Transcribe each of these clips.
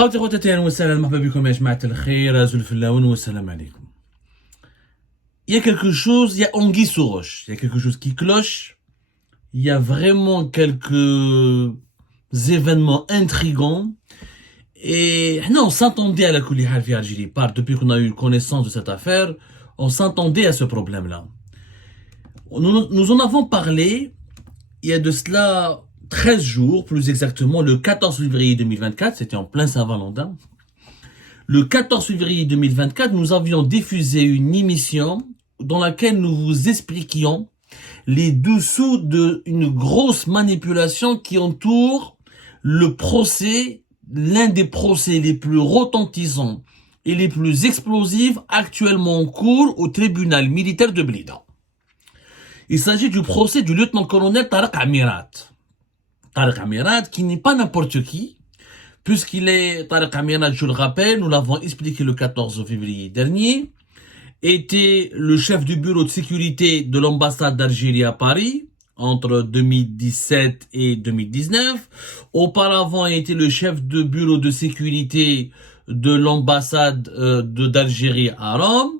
خاوتي خواتاتي اهلا وسهلا مرحبا بكم يا جماعة الخير زلف اللاون والسلام عليكم. Il y a quelque chose, il y a anguille sous roche, il y a quelque chose qui cloche, il y a vraiment quelques événements intrigants et non, on s'entendait à la Koulihal via Algérie par depuis qu'on a eu connaissance de cette affaire, on s'entendait à ce problème-là. Nous en avons parlé il y a de cela 13 jours, plus exactement le 14 février 2024, c'était en plein Saint-Valentin. Le 14 février 2024, nous avions diffusé une émission dans laquelle nous vous expliquions les dessous d'une grosse manipulation qui entoure le procès, l'un des procès les plus retentissants et les plus explosifs actuellement en cours au tribunal militaire de Blida. Il s'agit du procès du lieutenant-colonel Tariq Amirat. Tariq Amirat, qui n'est pas n'importe qui, puisqu'il est, Tariq Amirat, je le rappelle, nous l'avons expliqué le 14 février dernier, était le chef du bureau de sécurité de l'ambassade d'Algérie à Paris, entre 2017 et 2019. Auparavant, il était le chef de bureau de sécurité de l'ambassade d'Algérie à Rome.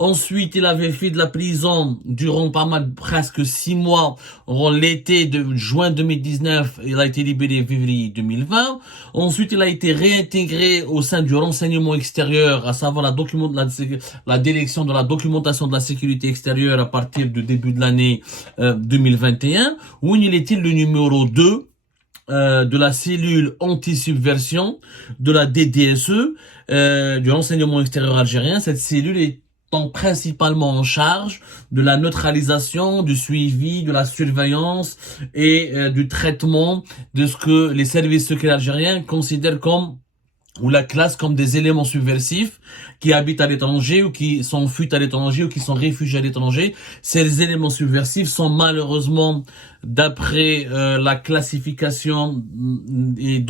Ensuite, il avait fait de la prison durant presque 6 mois, en l'été de juin 2019, il a été libéré en février 2020. Ensuite, il a été réintégré au sein du renseignement extérieur, à savoir la direction de la documentation de la sécurité extérieure à partir du début de l'année 2021, où il était le numéro 2 de la cellule anti-subversion de la DDSE, du renseignement extérieur algérien. Cette cellule est principalement en charge de la neutralisation, du suivi, de la surveillance et du traitement de ce que les services secrets algériens considèrent comme ou la classe comme des éléments subversifs qui habitent à l'étranger ou qui sont fuites à l'étranger ou qui sont réfugiés à l'étranger. Ces éléments subversifs sont malheureusement, d'après la classification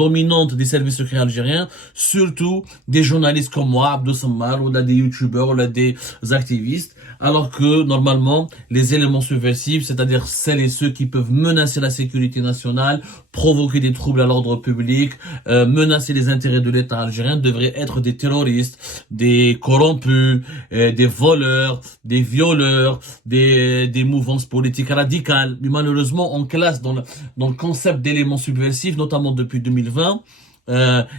dominante des services secrets algériens, surtout des journalistes comme moi, Abdou Sammar, ou là des youtubeurs, ou là des activistes, alors que normalement les éléments subversifs, c'est-à-dire celles et ceux qui peuvent menacer la sécurité nationale, provoquer des troubles à l'ordre public, menacer les intérêts de l'État algérien, devraient être des terroristes, des corrompus, des voleurs, des violeurs, des mouvances politiques radicales. Mais malheureusement, on classe dans le concept d'éléments subversifs, notamment depuis 2020,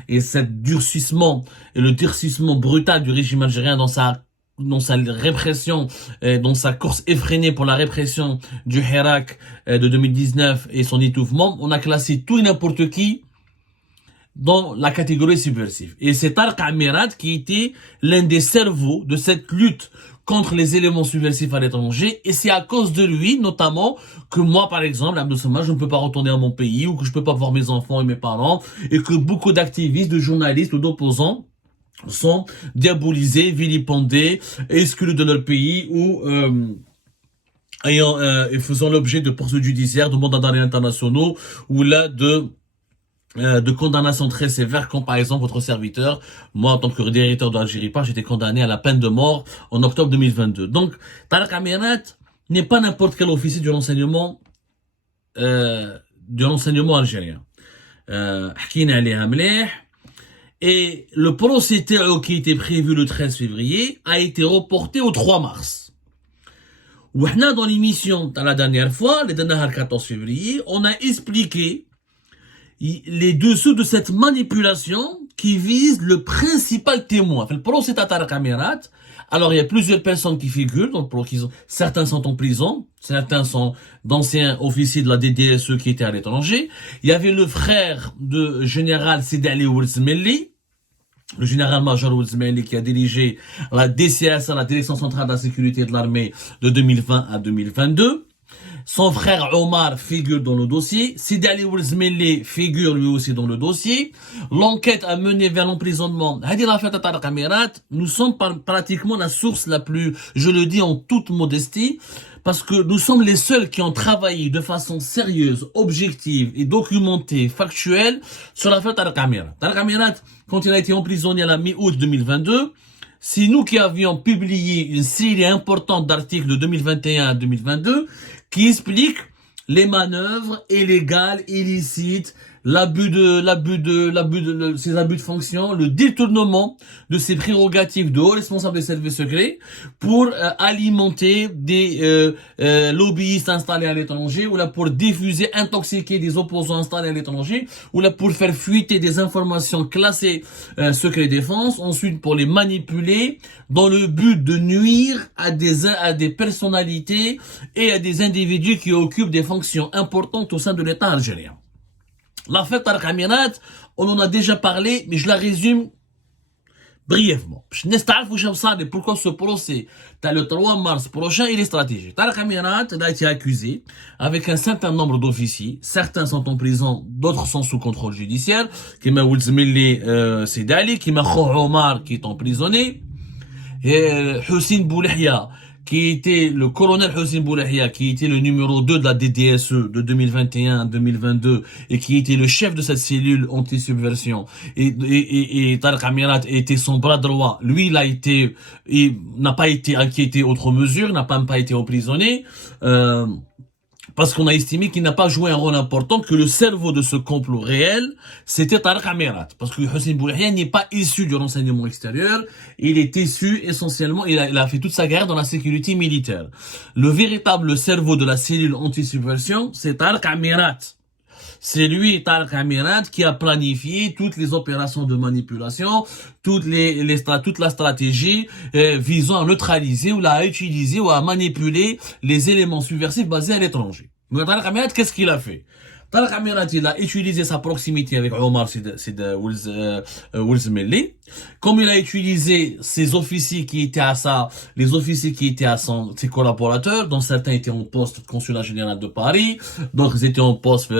et cette durcissement et le durcissement brutal du régime algérien dans sa répression, dans sa course effrénée pour la répression du Hirak de 2019 et son étouffement, on a classé tout et n'importe qui dans la catégorie subversive. Et c'est Tariq Amirat qui était l'un des cerveaux de cette lutte contre les éléments subversifs à l'étranger, et c'est à cause de lui, notamment, que moi, par exemple, Abdou Sammar, je ne peux pas retourner à mon pays, ou que je ne peux pas voir mes enfants et mes parents, et que beaucoup d'activistes, de journalistes ou d'opposants sont diabolisés, vilipendés, exclus de leur pays ou et faisant l'objet de poursuites judiciaires, de mandats d'arrêt internationaux ou là de condamnations très sévères, comme par exemple votre serviteur. Moi, en tant que directeur d'Algérie Par, j'étais condamné à la peine de mort en octobre 2022. Donc, Tariq Amirat n'est pas n'importe quel officier du renseignement algérien. حكينا عليها مليح. Et le procès qui était prévu le 13 février a été reporté au 3 mars. Dans l'émission, la dernière fois, le 14 février, on a expliqué les dessous de cette manipulation qui vise le principal témoin. Le procès de Tariq Amirat. Alors, il y a plusieurs personnes qui figurent, donc certains sont en prison, certains sont d'anciens officiers de la DDSE qui étaient à l'étranger. Il y avait le frère de général Sidi Ali Ourzmeli, le général-major Ourzmeli qui a dirigé la DCS, la Direction Centrale de la Sécurité de l'Armée de 2020 à 2022. Son frère Omar figure dans le dossier. Sidi Ali Ourzmeli figure lui aussi dans le dossier. L'enquête a mené vers l'emprisonnement. Hadi l'affaire de Tariq Amirat, nous sommes pratiquement la source la plus, je le dis en toute modestie, parce que nous sommes les seuls qui ont travaillé de façon sérieuse, objective et documentée, factuelle, sur l'affaire Tariq Amirat. Tariq Amirat, quand il a été emprisonné à la mi-août 2022, c'est nous qui avions publié une série importante d'articles de 2021 à 2022 qui expliquent les manœuvres illégales, illicites, ses abus de fonction, le détournement de ses prérogatives de haut responsable des services secrets pour alimenter des lobbyistes installés à l'étranger, ou là pour diffuser, intoxiquer des opposants installés à l'étranger, ou là pour faire fuiter des informations classées secret défense, ensuite pour les manipuler dans le but de nuire à des personnalités et à des individus qui occupent des fonctions importantes au sein de l'État algérien. L'affaire Tarek Amirat, on en a déjà parlé, mais je la résume brièvement. Pourquoi ce procès, le 3 mars prochain, il est stratégique. Tarek Amirat a été accusé avec un certain nombre d'officiers. Certains sont en prison, d'autres sont sous contrôle judiciaire. Kima Oulzmili Sedali, Kima Kho Omar qui est emprisonné. Et Houssine Boulahia, qui était le colonel Houssine Boulahia, qui était le numéro 2 de la DDSE de 2021-2022 et qui était le chef de cette cellule anti-subversion. Et Tarek Amirat était son bras droit. Lui, il n'a pas été inquiété outre mesure, n'a pas été emprisonné. Parce qu'on a estimé qu'il n'a pas joué un rôle important, que le cerveau de ce complot réel, c'était Tarek Amirat. Parce que Houssine Boulahia n'est pas issu du renseignement extérieur, il est issu essentiellement, il a fait toute sa carrière dans la sécurité militaire. Le véritable cerveau de la cellule anti-subversion, c'est Tarek Amirat. C'est lui, Tarek Amirat, qui a planifié toutes les opérations de manipulation, toute la stratégie visant à neutraliser ou à utiliser ou à manipuler les éléments subversifs basés à l'étranger. Mais Tarek Amirat, qu'est-ce qu'il a fait? Tarek Amirat, il a utilisé sa proximité avec Omar Oulzmili, comme il a utilisé ses officiers qui étaient à ses collaborateurs, dont certains étaient en poste consulat général de Paris, d'autres étaient en poste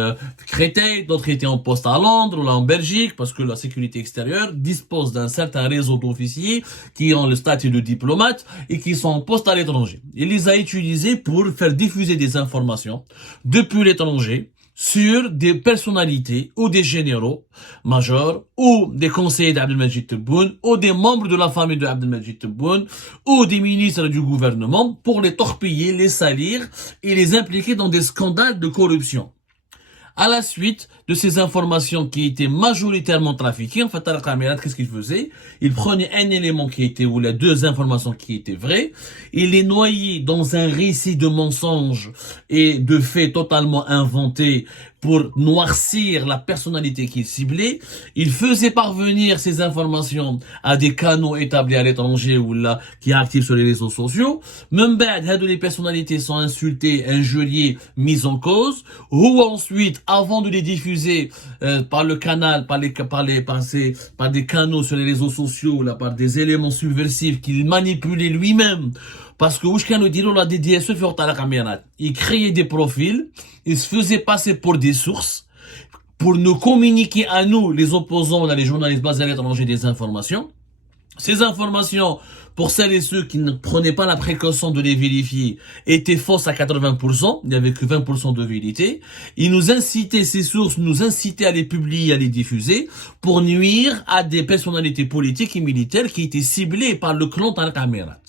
Créteil, d'autres étaient en poste à Londres ou là en Belgique, parce que la sécurité extérieure dispose d'un certain réseau d'officiers qui ont le statut de diplomate et qui sont en poste à l'étranger. Il les a utilisés pour faire diffuser des informations depuis l'étranger sur des personnalités ou des généraux majeurs ou des conseillers d'Abdelmajid Tebboune ou des membres de la famille de Abdelmajid Tebboune ou des ministres du gouvernement pour les torpiller, les salir et les impliquer dans des scandales de corruption. À la suite de ces informations qui étaient majoritairement trafiquées, en fait, Tarek Amirat, qu'est-ce qu'il faisait? Il prenait un élément qui était, ou les deux informations qui étaient vraies, il les noyait dans un récit de mensonges et de faits totalement inventés pour noircir la personnalité qu'il ciblait. Il faisait parvenir ces informations à des canaux établis à l'étranger ou là, qui actifs sur les réseaux sociaux. Même les personnalités sont insultées, injuriées, mises en cause, ou ensuite, avant de les diffuser par le canal, par des canaux sur les réseaux sociaux, ou là, par des éléments subversifs qu'il manipulait lui-même. Parce que la DDSE fait Tarek Amirat. Il créait des profils, il se faisait passer pour des sources, pour nous communiquer à nous, les opposants, les journalistes basés à l'étranger, des informations. Ces informations, pour celles et ceux qui ne prenaient pas la précaution de les vérifier, étaient fausses à 80%, il n'y avait que 20% de vérité. Ils nous incitaient, ces sources nous incitaient à les publier, à les diffuser, pour nuire à des personnalités politiques et militaires qui étaient ciblées par le clan Tarek Amirat.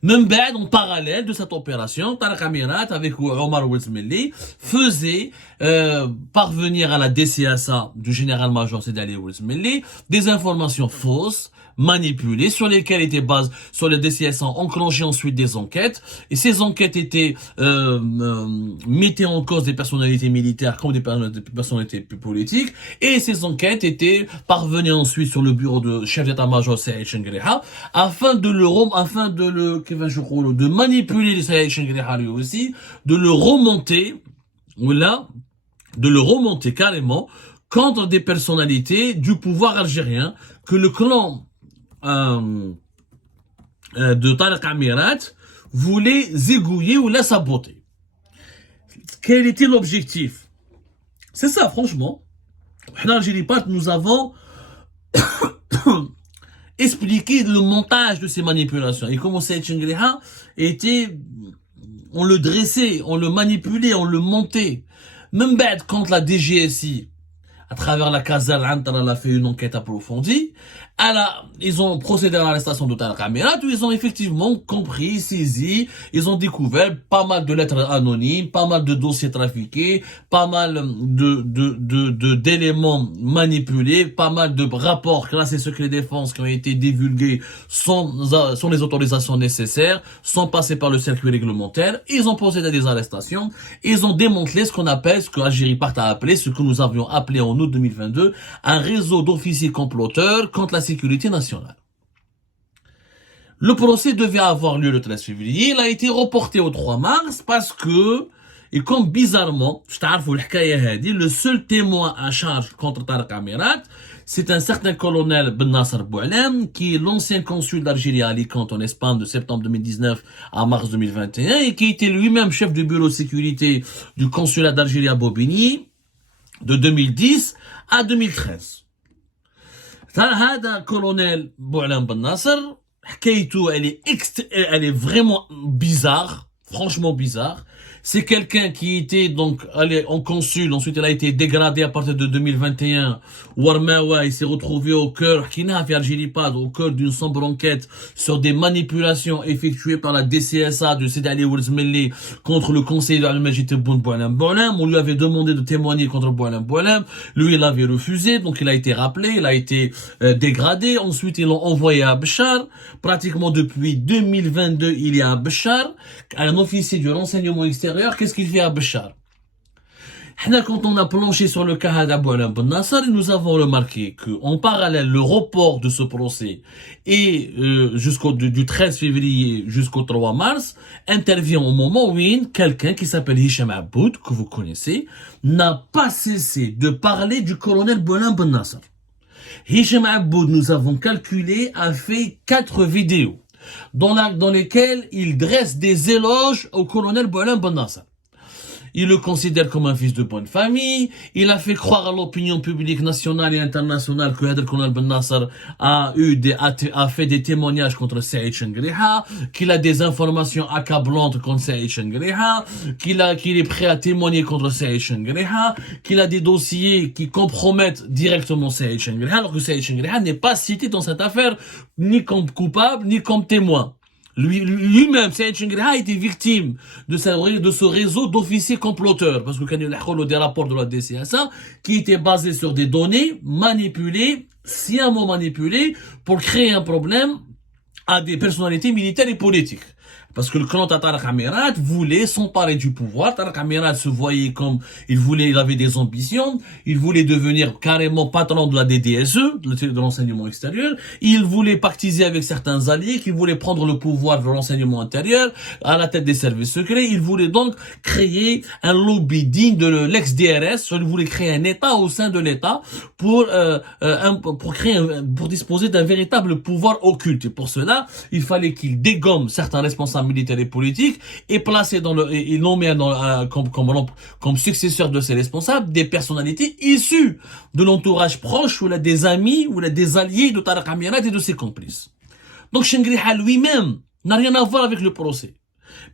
Même en parallèle de cette opération, Tarek Amirat avec Omar Oulzmili faisait parvenir à la DCSA du général-major Sedali Oulzmili des informations fausses, manipulées, sur lesquelles étaient basées, sur les DCSA enclenchaient ensuite des enquêtes, et ces enquêtes étaient mettaient en cause des personnalités militaires comme des personnalités politiques, et ces enquêtes étaient parvenues ensuite sur le bureau de chef d'état-major Saïd Chengriha, afin de manipuler les Saïd Chengriha lui aussi, de le remonter carrément contre des personnalités du pouvoir algérien que le clan de Tarek Amirat voulait zigouiller ou la saboter. Quel était l'objectif? C'est ça, franchement. Nous avons expliqué le montage de ces manipulations. Et comment Saïd Chengriha était, on le dressait, on le manipulait, on le montait. Même quand la DGSI à travers la caserne, elle a fait une enquête approfondie. Ils ont procédé à l'arrestation de Tariq Amirat, où ils ont effectivement compris, saisi, ils ont découvert pas mal de lettres anonymes, pas mal de dossiers trafiqués, pas mal d'éléments manipulés, pas mal de rapports classés secret défense qui ont été divulgués sans les autorisations nécessaires, sans passer par le circuit réglementaire. Ils ont procédé à des arrestations, ils ont démantelé ce qu'on appelle, ce que Algérie Part a appelé, ce que nous avions appelé en août 2022, un réseau d'officiers comploteurs contre la sécurité nationale. Le procès devait avoir lieu le 13 février, il a été reporté au 3 mars parce que, et comme bizarrement, le seul témoin à charge contre Tariq Amirat, c'est un certain colonel Ben Nasser Boualem, qui est l'ancien consul d'Algérie à Alicante en Espagne de septembre 2019 à mars 2021 et qui était lui-même chef du bureau de sécurité du consulat d'Algérie à Bobigny de 2010 à 2013. هذا colonel Boualem Ben Nasser, elle est vraiment bizarre, franchement bizarre. C'est quelqu'un qui était donc allé en consul, ensuite il a été dégradé à partir de 2021. Warmawa, il s'est retrouvé au cœur d'une sombre enquête sur des manipulations effectuées par la DCSA de Sidi Ali Ouelzmeli contre le conseiller d'Al-Majid Boualem Boualem. On lui avait demandé de témoigner contre Boualem Boualem. Lui, il avait refusé, donc il a été rappelé, il a été dégradé. Ensuite, ils l'ont envoyé à Béchar. Pratiquement depuis 2022, il y a à Béchar, un officier du renseignement extérieur. Qu'est-ce qu'il fait à Béchar? Quand on a planché sur le cas d'Aboualem Ben Nasser, nous avons remarqué qu'en parallèle, le report de ce procès et du 13 février jusqu'au 3 mars intervient au moment où quelqu'un qui s'appelle Hicham Aboud, que vous connaissez, n'a pas cessé de parler du colonel Boualem Ben Nasser. Hicham Aboud, nous avons calculé, a fait 4 vidéos dans lesquelles il dresse des éloges au colonel Boualem Ben Nasser. Il le considère comme un fils de bonne famille. Il a fait croire à l'opinion publique nationale et internationale que le colonel Ben Nasser a fait des témoignages contre Saïd Chengriha, qu'il a des informations accablantes contre Saïd Chengriha, qu'il est prêt à témoigner contre Saïd Chengriha, qu'il a des dossiers qui compromettent directement Saïd Chengriha, alors que Saïd Chengriha n'est pas cité dans cette affaire ni comme coupable, ni comme témoin. Lui-même, Saïd Chengriha a été victime de ce réseau d'officiers comploteurs, parce que quand il y a des rapports de la DCSA qui étaient basés sur des données manipulées, sciemment manipulées, pour créer un problème à des personnalités militaires et politiques. Parce que le clan Tariq Amirat voulait s'emparer du pouvoir. Tariq Amirat se voyait comme il avait des ambitions. Il voulait devenir carrément patron de la DDSE, de l'enseignement extérieur. Il voulait pactiser avec certains alliés qui voulaient prendre le pouvoir de l'enseignement intérieur à la tête des services secrets. Il voulait donc créer un lobby digne de l'ex-DRS. Il voulait créer un État au sein de l'État pour disposer d'un véritable pouvoir occulte. Et pour cela, il fallait qu'il dégomme certains responsables militaires et politiques et placer et nommer comme successeurs de ces responsables des personnalités issues de l'entourage proche ou là des amis ou là des alliés de Tariq Amirat et de ses complices. Donc Chengriha lui-même n'a rien à voir avec le procès.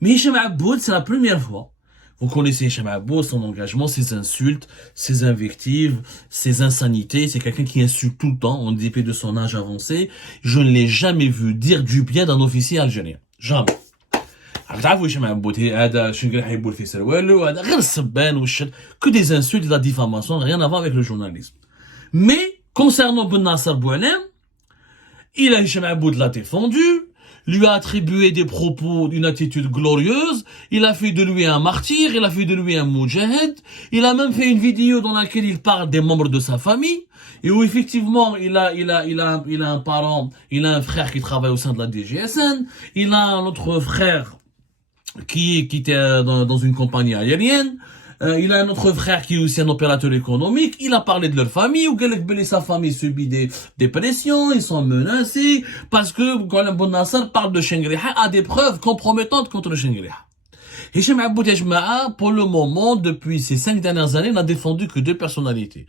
Mais Hicham Aboud, c'est la première fois. Vous connaissez Hicham Aboud, son engagement, ses insultes, ses invectives, ses insanités. C'est quelqu'un qui insulte tout le temps, en dépit de son âge avancé. Je ne l'ai jamais vu dire du bien d'un officier algérien. Jamais. تعرفوا ايش مع بوتي هذا شنقرح يبول في سروالو وهذا غير السبان والشر que des insultes de la diffamation, rien à voir avec le journalisme. Mais concernant Ben Nasser Boualem, Hicham Aboud l'a défendu, lui a attribué des propos d'une attitude glorieuse, il a fait de lui un martyr, il a fait de lui un moudjahid, il a même fait une vidéo dans laquelle il parle des membres de sa famille, et où effectivement il a un parent, il a un frère qui travaille au sein de la DGSN, il a un autre frère qui était dans une compagnie aérienne, il a un autre frère qui est aussi un opérateur économique, il a parlé de leur famille, ou sa famille subit des pressions, ils sont menacés, parce que quand Ben Nasser parle de Chengriha, a des preuves compromettantes contre Chengriha. Hicham Aboud Yajma'a, pour le moment, depuis ces 5 dernières années, n'a défendu que 2 personnalités.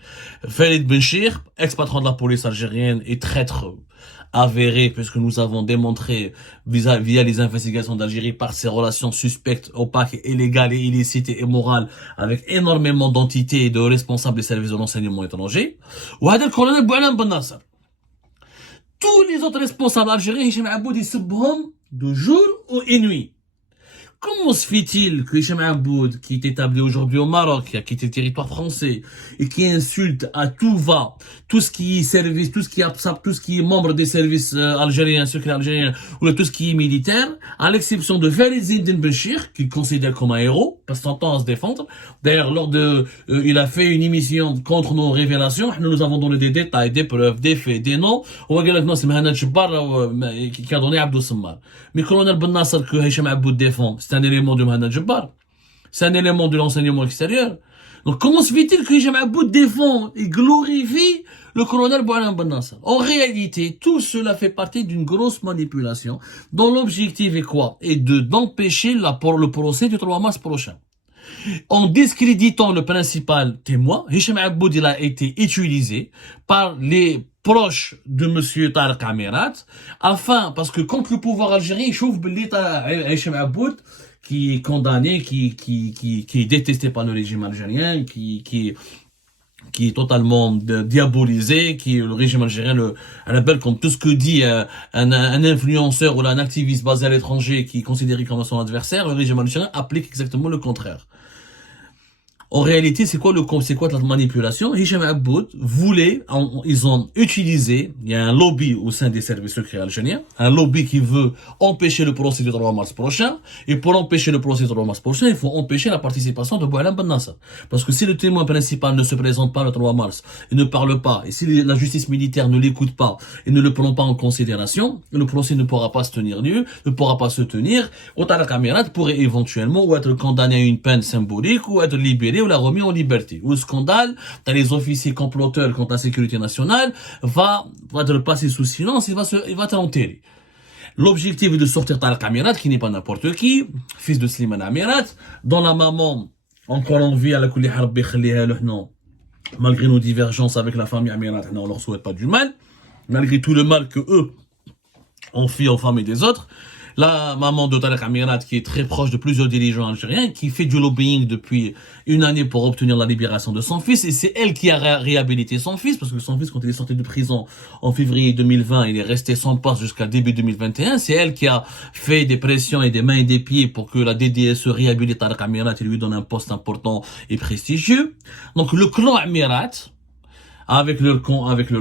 Khalid Benchir, ex-patron de la police algérienne et traître avéré, puisque nous avons démontré via les investigations d'Algérie par ses relations suspectes, opaques, illégales et illicites et immorales avec énormément d'entités et de responsables des services de renseignement étrangers. Ou le colonel Boualem Ben Nasser. Tous les autres responsables algériens, Hicham Aboud, ils se bombent de jour ou de nuit. Comment se fait-il que Hicham Aboud, qui est établi aujourd'hui au Maroc, qui a quitté le territoire français, et qui insulte à tout va, tout ce qui est service, tout ce qui est tout ce qui est membre des services algériens, secrets algériens, ou tout ce qui est militaire, à l'exception de Khalid Zine Benchir, qu'il considère comme un héros, passe son temps à se défendre. D'ailleurs, il a fait une émission contre nos révélations, nous avons donné des détails, des preuves, des faits, des noms, on va dire que c'est Mohamed Jabbar, qui a donné Abdou Sammar. Mais colonel Ben Nasser que Hicham Aboud défend, c'est un élément de Mohamed Jabbar. C'est un élément de l'enseignement extérieur. Donc comment se fait-il que Hicham Aboud défend et glorifie le colonel Boualem Ben Nasser? En réalité, tout cela fait partie d'une grosse manipulation dont l'objectif est quoi? Et d'empêcher le procès du 3 mars prochain. En discréditant le principal témoin, Hicham Aboud il a été utilisé par les proches de monsieur Tariq Amirat, parce que contre le pouvoir algérien, il chauffe l'État Hicham Aboud, qui est condamné, qui est détesté par le régime algérien, qui est totalement diabolisé, qui le régime algérien le rappelle comme tout ce que dit un influenceur ou un activiste basé à l'étranger qui est considéré comme son adversaire, le régime algérien applique exactement le contraire. En réalité, c'est quoi la manipulation? Hicham Aboud ils ont utilisé, il y a un lobby au sein des services secrets algériens, un lobby qui veut empêcher le procès du 3 mars prochain, et pour empêcher le procès du 3 mars prochain, il faut empêcher la participation de Boualem Ben Nasser. Parce que si le témoin principal ne se présente pas le 3 mars, et ne parle pas, et si la justice militaire ne l'écoute pas, et ne le prend pas en considération, le procès ne pourra pas se tenir, Tariq Amirat pourrait éventuellement ou être condamné à une peine symbolique, ou être libéré, ou la remis en liberté. Ou le scandale, dans les officiers comploteurs contre la sécurité nationale, va être passé sous silence, il va être enterré. L'objectif est de sortir Tariq Amirat, qui n'est pas n'importe qui, fils de Slimane Amirat, dont la maman, encore en vie, à la kulli harbi khaliha le non, malgré nos divergences avec la famille Amirat, on leur souhaite pas du mal, malgré tout le mal que eux ont fait aux familles des autres. La maman de Tariq Amirat, qui est très proche de plusieurs dirigeants algériens, qui fait du lobbying depuis une année pour obtenir la libération de son fils, et c'est elle qui a réhabilité son fils, parce que son fils, quand il est sorti de prison en février 2020, il est resté sans poste jusqu'à début 2021, c'est elle qui a fait des pressions et des mains et des pieds pour que la DDSE réhabilite Tariq Amirat et lui donne un poste important et prestigieux. Donc le clan Amirat, avec leurs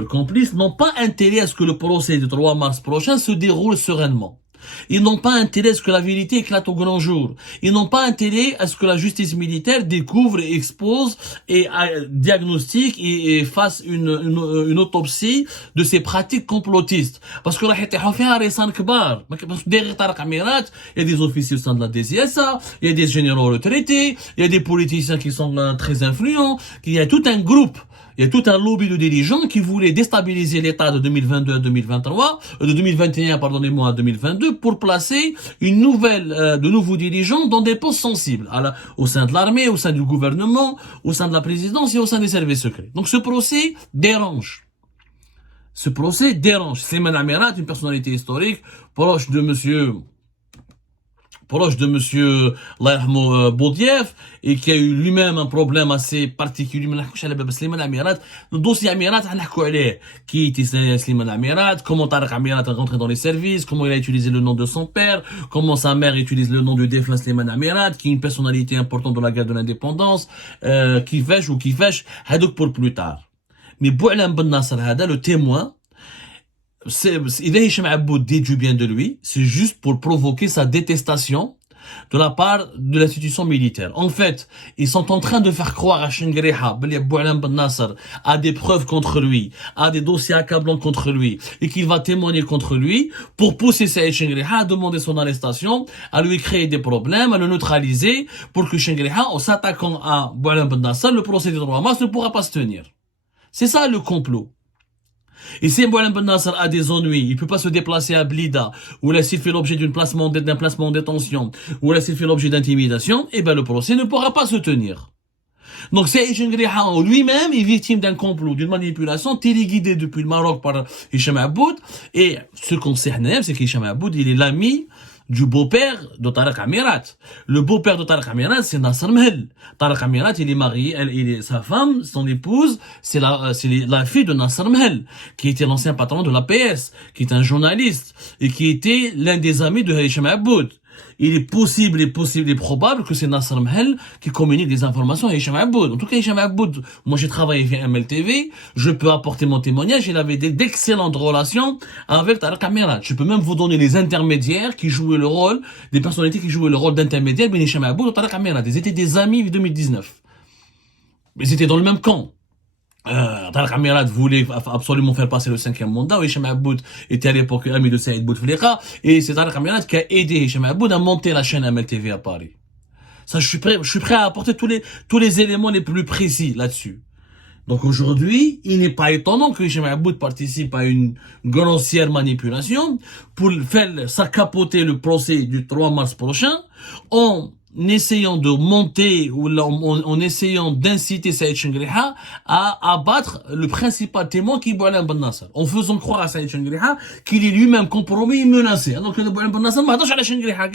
complices, n'ont pas intérêt à ce que le procès du 3 mars prochain se déroule sereinement. Ils n'ont pas intérêt à ce que la vérité éclate au grand jour. Ils n'ont pas intérêt à ce que la justice militaire découvre et expose et diagnostique et fasse une autopsie de ces pratiques complotistes. Parce que derrière Tariq Amirat, il y a des officiers au sein de la DCSA, il y a des généraux retraités, il y a des politiciens qui sont très influents, il y a tout un groupe. Il y a tout un lobby de dirigeants qui voulaient déstabiliser l'État de 2022 à 2023, de 2021, pardonnez-moi, à 2022, pour placer de nouveaux dirigeants dans des postes sensibles, au sein de l'armée, au sein du gouvernement, au sein de la présidence et au sein des services secrets. Donc ce procès dérange. Slimane Amirat, une personnalité historique, proche de monsieur Boudief, et qui a eu lui-même un problème assez particulier. Slimane Amirat, le dossier Amirat, qui était Slimane Amirat, comment Tariq Amirat est rentré dans les services, comment il a utilisé le nom de son père, comment sa mère utilise le nom du défunt Slimane Amirat, qui est une personnalité importante dans la guerre de l'indépendance, qui fêche, pour plus tard. Mais Boualem Ben Nasser, le témoin, il est Hicham Aboud dit du bien de lui, c'est juste pour provoquer sa détestation de la part de l'institution militaire. En fait, ils sont en train de faire croire à Chengriha, Boualem Ben Nasser, a des preuves contre lui, a des dossiers accablants contre lui, et qu'il va témoigner contre lui pour pousser Saïd Chengriha à demander son arrestation, à lui créer des problèmes, à le neutraliser, pour que Chengriha, en s'attaquant à Boualem Ben Nasser, le procès du 3 mars ne pourra pas se tenir. C'est ça le complot. Et si Boualem Ben Nasser a des ennuis, il peut pas se déplacer à Blida, ou là s'il fait l'objet d'un placement en détention, ou là s'il fait l'objet d'intimidation, eh ben le procès ne pourra pas se tenir. Donc c'est Hicham Griha lui-même est victime d'un complot, d'une manipulation téléguidée depuis le Maroc par Hicham Aboud. Et ce qu'on sait, c'est qu'Hicham Aboud, il est l'ami du beau-père de Tariq Amirat. Le beau-père de Tariq Amirat, c'est Nasser Mhel. Tariq Amirat, il est marié, sa femme, son épouse, c'est la fille de Nasser Mhel, qui était l'ancien patron de l'APS, qui est un journaliste, et qui était l'un des amis de Hicham Aboud. Il est possible et probable que c'est Nasser Mhel qui communique des informations à Hicham Aboud. En tout cas, Hicham Aboud, moi j'ai travaillé via MLTV, je peux apporter mon témoignage, il avait d'excellentes relations avec Tariq Amirat. Je peux même vous donner les intermédiaires qui jouaient le rôle, des personnalités qui jouaient le rôle d'intermédiaire, ben Hicham Aboud et Tariq Amirat. Ils étaient des amis en 2019. Ils étaient dans le même camp. Tariq Amirat voulait absolument faire passer le 5e mandat. Hicham Aboud était à l'époque ami de Saïd Bouteflika. Et c'est Tariq Amirat qui a aidé Hicham Aboud à monter la chaîne MLTV à Paris. Ça, je suis prêt à apporter tous les éléments les plus précis là-dessus. Donc aujourd'hui, il n'est pas étonnant que Hicham Aboud participe à une grossière manipulation pour faire s'accapoter le procès du 3 mars prochain en essayant de monter ou en essayant d'inciter Saïd Chengriha à abattre le principal témoin qui est Boualem Ben Nasser, en faisant croire à Saïd Chengriha qu'il est lui-même compromis et menacé. Alors que Boualem Ben Nasser m'a dit à Chengriha,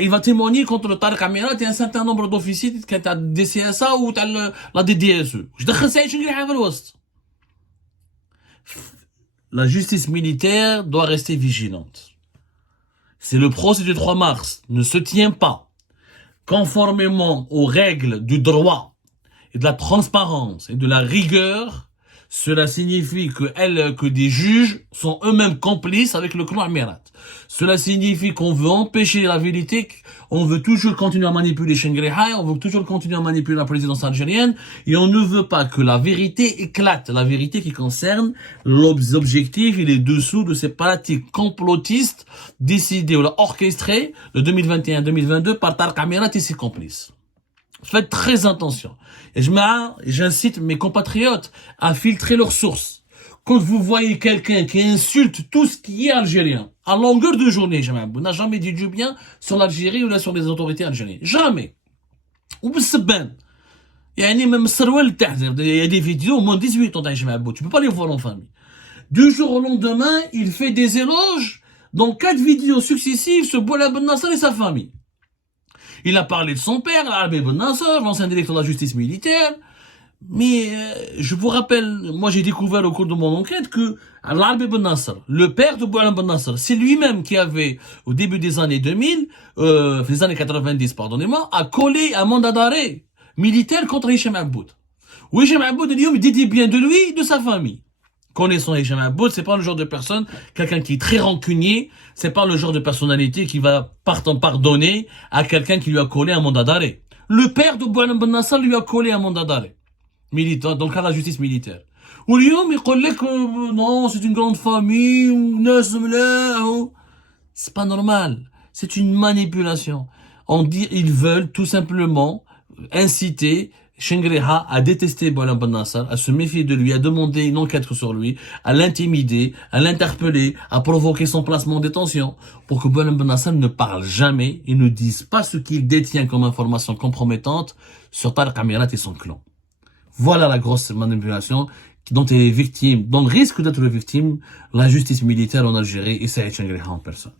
il va témoigner contre le Tariq Amirat et un certain nombre d'officiers qui ont des CSA ou la DDSE. Je dis Saïd Chengriha dans l'Ouest. La justice militaire doit rester vigilante. Si le procès du 3 mars ne se tient pas conformément aux règles du droit et de la transparence et de la rigueur, cela signifie que des juges sont eux-mêmes complices avec le clan Amirat. Cela signifie qu'on veut empêcher la vérité, on veut toujours continuer à manipuler Chengriha, on veut toujours continuer à manipuler la présidence algérienne, et on ne veut pas que la vérité éclate, la vérité qui concerne les objectifs et les dessous de ces pratiques complotistes décidées ou orchestrées de 2021-2022 par Tariq Amirat et ses complices. Faites très attention. Et j'incite mes compatriotes à filtrer leurs sources. Quand vous voyez quelqu'un qui insulte tout ce qui est algérien, à longueur de journée, on n'a jamais dit du bien sur l'Algérie ou sur les autorités algériennes. Jamais. Ou بالسبان. يعني même السروال تاعه, il y a des vidéos au moins 18 ans d'Ajmabou. Tu peux pas les voir en famille. Du jour au lendemain, il fait des éloges dans 4 vidéos successives sur Boualem Ben Nasser et sa famille. Il a parlé de son père, Al-Arbi Ben Nasser, l'ancien directeur de la justice militaire. Mais je vous rappelle, moi j'ai découvert au cours de mon enquête que Al-Arbi Ben Nasser, le père de Boualem Ben Nasser, c'est lui-même qui avait, au début des années 2000, les années 90, pardonnez-moi, a collé un mandat d'arrêt militaire contre Hicham Aboud. Où Hicham Aboud, il dit bien de lui et de sa famille. Connaissant Hicham Aboud, c'est pas le genre de personne, quelqu'un qui est très rancunier, c'est pas le genre de personnalité qui va pardonner à quelqu'un qui lui a collé un mandat d'arrêt. Le père de Boualem Ben Nasser lui a collé un mandat d'arrêt militaire, dans le cas de la justice militaire. Ou اليوم يقول لك non, c'est une grande famille, ou ناس ملاح. C'est pas normal. C'est une manipulation. Ils veulent tout simplement inciter Chengriha à détester Boualem Ben Nasser, à se méfier de lui, à demander une enquête sur lui, à l'intimider, à l'interpeller, à provoquer son placement en détention, pour que Boualem Ben Nasser ne parle jamais et ne dise pas ce qu'il détient comme information compromettante sur Tariq Amirat et son clan. Voilà la grosse manipulation dont est victime, dont risque d'être victime la justice militaire en Algérie et Saïd Chengriha en personne.